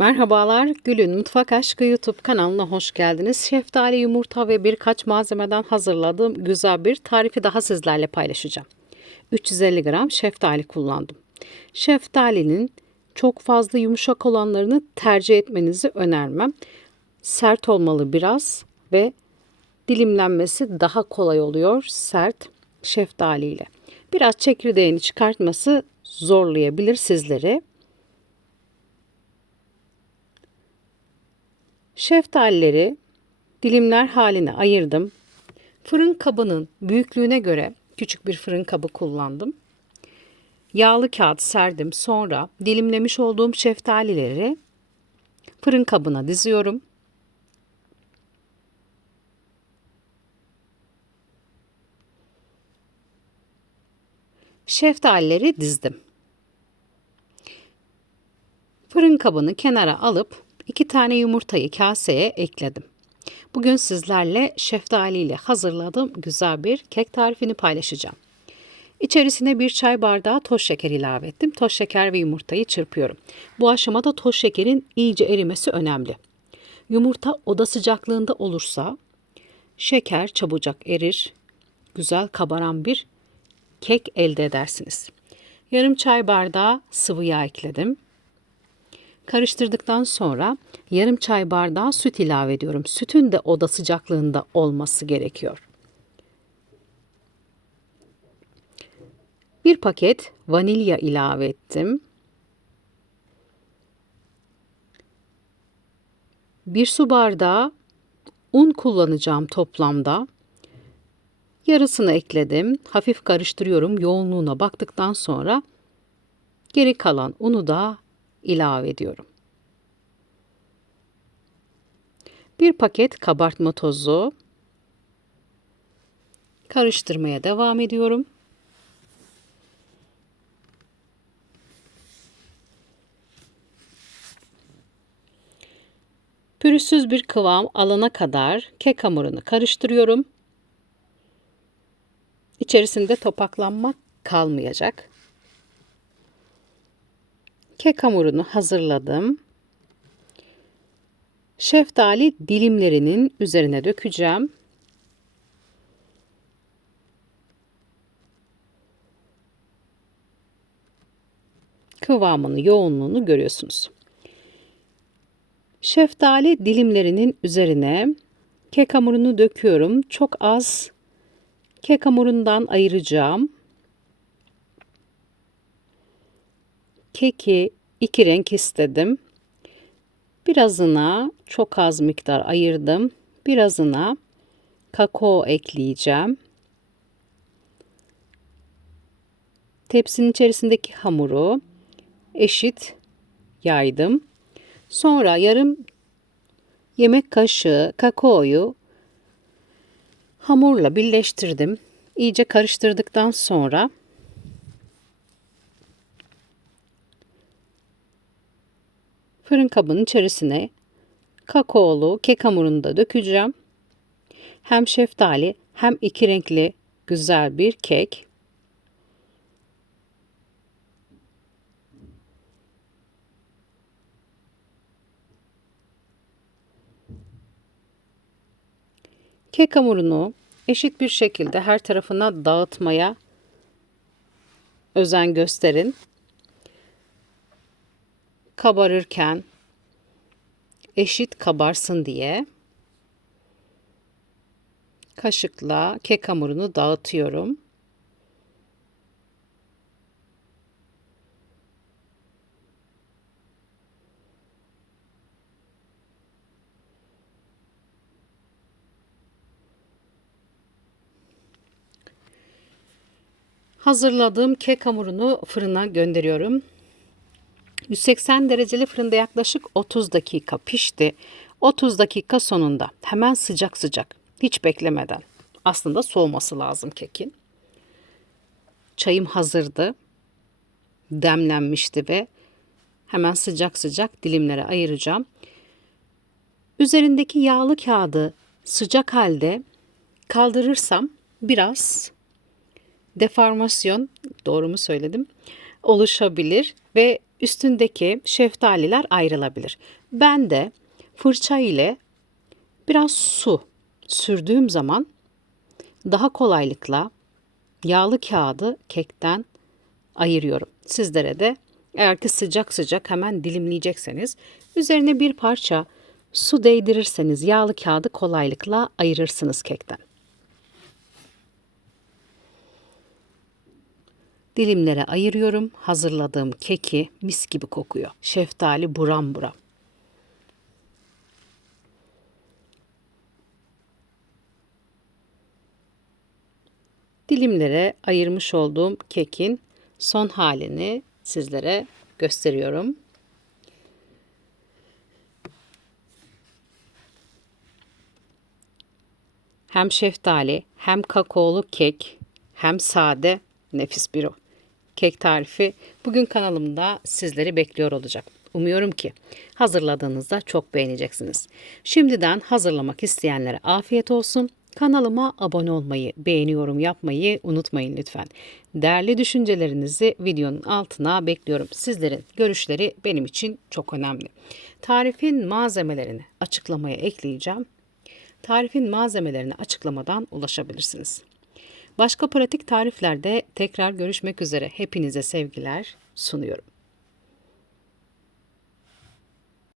Merhabalar, Gül'ün Mutfak Aşkı YouTube kanalına hoş geldiniz. Şeftali, yumurta ve birkaç malzemeden hazırladığım güzel bir tarifi daha sizlerle paylaşacağım. 350 gram şeftali kullandım. Şeftalinin çok fazla yumuşak olanlarını tercih etmenizi önermem. Sert olmalı biraz ve dilimlenmesi daha kolay oluyor sert şeftali ile. Biraz çekirdeğini çıkartması zorlayabilir sizleri. Şeftalileri dilimler haline ayırdım. Fırın kabının büyüklüğüne göre küçük bir fırın kabı kullandım. Yağlı kağıt serdim. Sonra dilimlemiş olduğum şeftalileri fırın kabına diziyorum. Şeftalileri dizdim. Fırın kabını kenara alıp iki tane yumurtayı kaseye ekledim. Bugün sizlerle şeftali ile hazırladığım güzel bir kek tarifini paylaşacağım. İçerisine bir çay bardağı toz şeker ilave ettim. Toz şeker ve yumurtayı çırpıyorum. Bu aşamada toz şekerin iyice erimesi önemli. Yumurta oda sıcaklığında olursa şeker çabucak erir. Güzel kabaran bir kek elde edersiniz. Yarım çay bardağı sıvı yağ ekledim. Karıştırdıktan sonra yarım çay bardağı süt ilave ediyorum. Sütün de oda sıcaklığında olması gerekiyor. Bir paket vanilya ilave ettim. Bir su bardağı un kullanacağım toplamda. Yarısını ekledim. Hafif karıştırıyorum. Yoğunluğuna baktıktan sonra geri kalan unu da ilave ediyorum. Bir paket kabartma tozu. Karıştırmaya devam ediyorum. Pürüzsüz bir kıvam alana kadar kek hamurunu karıştırıyorum. İçerisinde topaklanma kalmayacak. Kek hamurunu hazırladım. Şeftali dilimlerinin üzerine dökeceğim. Kıvamını, yoğunluğunu görüyorsunuz. Şeftali dilimlerinin üzerine kek hamurunu döküyorum. Çok az kek hamurundan ayıracağım. Keki iki renk istedim. Birazına çok az miktar ayırdım. Birazına kakao ekleyeceğim. Tepsinin içerisindeki hamuru eşit yaydım. Sonra yarım yemek kaşığı kakaoyu hamurla birleştirdim. İyice karıştırdıktan sonra fırın kabının içerisine kakaolu kek hamurunu da dökeceğim. Hem şeftali hem iki renkli güzel bir kek. Kek hamurunu eşit bir şekilde her tarafına dağıtmaya özen gösterin. Kabarırken eşit kabarsın diye kaşıkla kek hamurunu dağıtıyorum. Hazırladığım kek hamurunu fırına gönderiyorum. 180 dereceli fırında yaklaşık 30 dakika pişti. 30 dakika sonunda hemen sıcak sıcak hiç beklemeden aslında soğuması lazım kekin. Çayım hazırdı. Demlenmişti ve hemen sıcak sıcak dilimlere ayıracağım. Üzerindeki yağlı kağıdı sıcak halde kaldırırsam biraz deformasyon, doğru mu söyledim, oluşabilir ve üstündeki şeftaliler ayrılabilir. Ben de fırça ile biraz su sürdüğüm zaman daha kolaylıkla yağlı kağıdı kekten ayırıyorum. Sizlere de eğer ki sıcak sıcak hemen dilimleyecekseniz üzerine bir parça su değdirirseniz yağlı kağıdı kolaylıkla ayırırsınız kekten. Dilimlere ayırıyorum. Hazırladığım keki mis gibi kokuyor. Şeftali buram buram. Dilimlere ayırmış olduğum kekin son halini sizlere gösteriyorum. Hem şeftali, hem kakaolu kek, hem sade nefis bir o. Kek tarifi bugün kanalımda sizleri bekliyor olacak. Umuyorum ki hazırladığınızda çok beğeneceksiniz. Şimdiden hazırlamak isteyenlere afiyet olsun. Kanalıma abone olmayı, beğeni yorum yapmayı unutmayın lütfen. Değerli düşüncelerinizi videonun altına bekliyorum. Sizlerin görüşleri benim için çok önemli. Tarifin malzemelerini açıklamaya ekleyeceğim. Tarifin malzemelerini açıklamadan ulaşabilirsiniz. Başka pratik tariflerde tekrar görüşmek üzere. Hepinize sevgiler sunuyorum.